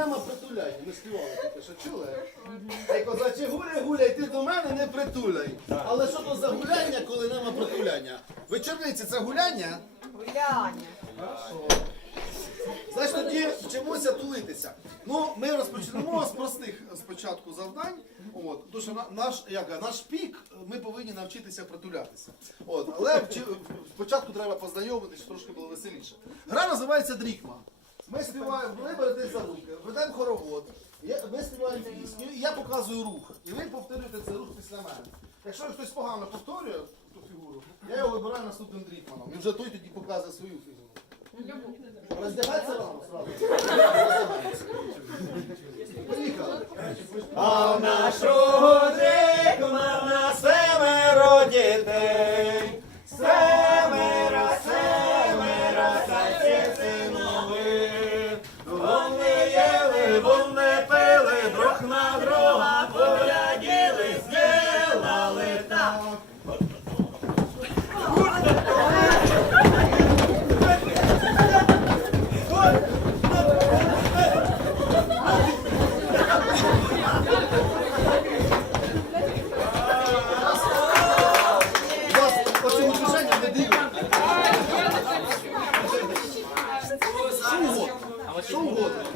нема притуляння. Ми співали тільки що чули? Ей, козаче гуляй, гуляй, ти до мене не притуляй. Але що то за гуляння, коли нема притуляння? Вечорниці це гуляння? Гуляння. Значить, тоді вчимося тулитися. Ну, ми розпочнемо з простих спочатку завдань. От, тому що на- наш, як, наш пік ми повинні навчитися притулятися. От, але вчи- спочатку треба познайомитися, щоб трошки було веселіше. Гра називається Дрікма. Ми співаємо, ви берете за руки, ведемо хоровод, я- ми співаємо пісню, і я показую рух. І ви повторюєте цей рух після мене. Якщо хтось погано повторює ту фігуру, я його вибираю наступним дрікманом. І вже той тоді показує свою фігуру. Роздягатися рано сразу. Поїхали. А в нашого дрикма на семеро дітей, роботи.